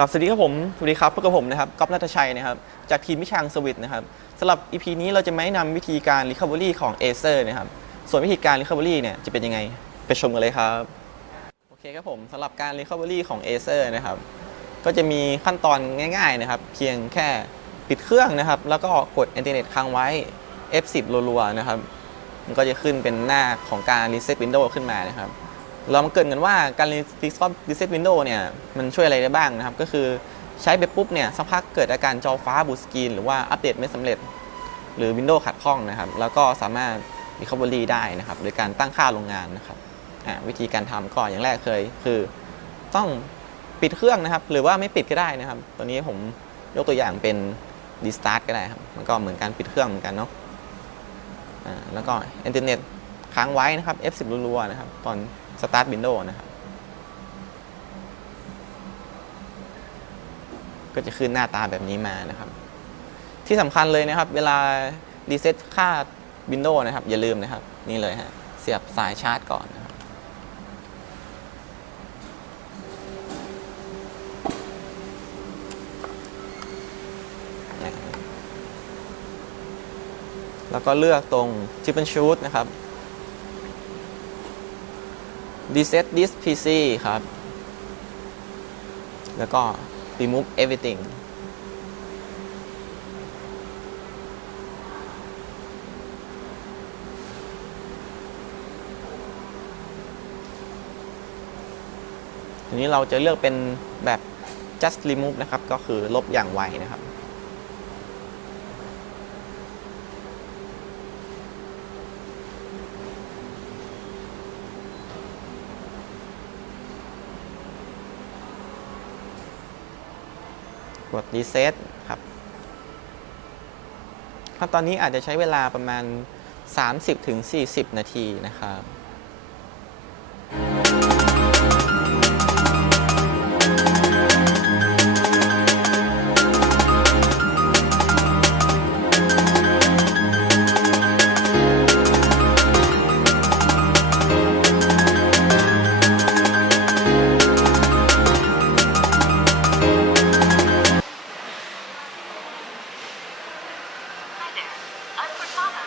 กลับสวัสดีครับผม สวัสดีครับพบกับผมนะครับก๊อฟนัทชัยนะครับ จากทีมวิชางสวิตนะครับสำหรับ EP นี้เราจะไม่นำวิธีการ Recovery ของ Acer นะครับ ส่วนวิธีการ Recovery เนี่ยจะเป็นยังไง ไปชมกันเลยครับ โอเคครับผมสำหรับการ Recovery ของ Acer นะครับ ก็จะมีขั้นตอนง่ายๆนะครับ เพียงแค่ปิดเครื่องนะครับ แล้วก็กดอินเทอร์เน็ตค้างไว้ F10 รัวๆนะครับ มันก็จะขึ้นเป็นหน้าของการ Reset Windows ขึ้นมานะครับ เรามาเกรินกันว่าการ Reset Reset Windows เนี่ยมันช่วยอะไรได้บ้างนะครับ ก็คือใช้ไปปุ๊บเนี่ยสักพักเกิดอาการจอฟ้าบูสกรีนหรือว่าอัปเดตไม่สำเร็จ หรือ Windows ขัดข้องนะครับ แล้วก็สามารถ Recovery ได้นะครับ โดยการตั้งค่าโรงงานนะครับวิธีการทำก็อย่างแรกเคย คือต้องปิดเครื่องนะครับ หรือว่าไม่ปิดก็ได้นะครับ ตัวนี้ผมยกตัวอย่างเป็น Restart ก็ได้ครับ มันก็เหมือนการปิดเครื่องเหมือนกันเนาะแล้วก็อินเทอร์เน็ต ค้างไว้นะครับ F10 รัวๆนะครับ ตอน Start Window นะครับ ก็จะขึ้นหน้าตาแบบนี้มานะครับ ที่สำคัญเลยนะครับ เวลารีเซ็ตค่า Windows นะครับ อย่าลืมนะครับ นี่เลยฮะเสียบสายชาร์จก่อนนะครับแล้วก็เลือกตรง Chip and Shoot นะครับ reset this PC ครับ แล้วก็ remove everything ทีนี้เราจะเลือกเป็นแบบ just remove นะครับ ก็คือลบอย่างไวนะครับ กดรีเซ็ตครับขั้นตอนนี้อาจจะใช้เวลาประมาณ 30-40 นาทีนะครับ A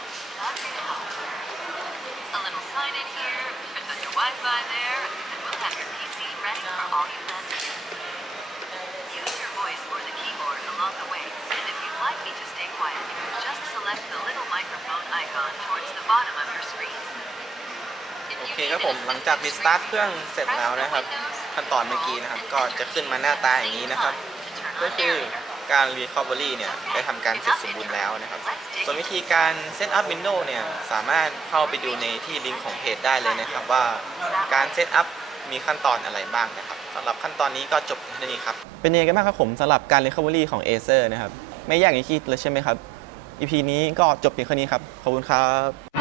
little sign in here, set your Wi-Fi there, and we'll have your PC ready for all you plan to do. Use your voice or the keyboard along the way, and if you'd like me to stay quiet, just select the little microphone icon towards the bottom of your screen. If โอ you เค need ครับผม to หลังจาก assist the restart screen, เครื่องเสร็จแล้วนะครับขั้นตอนเมื่อกี้นะครับ ก็จะขึ้นมาหน้าตาอย่างนี้นะครับ ก็คือ การ recovery เนี่ยได้ทำการเสร็จสมบูรณ์แล้วนะครับ ส่วนวิธีการ set up Windows เนี่ยสามารถเข้าไปดูในที่ลิงก์ของเพจได้เลยนะครับว่าการ set up มีขั้นตอนอะไรบ้างนะครับสำหรับขั้นตอนนี้ก็จบเท่านี้ครับ เป็นยังไงกันบ้างครับผมสำหรับการ recovery ของ Acer นะครับ ไม่ยากอย่างที่คิดเลยใช่ไหมครับ EP นี้ก็จบเพียงแค่นี้ครับ ขอบคุณครับ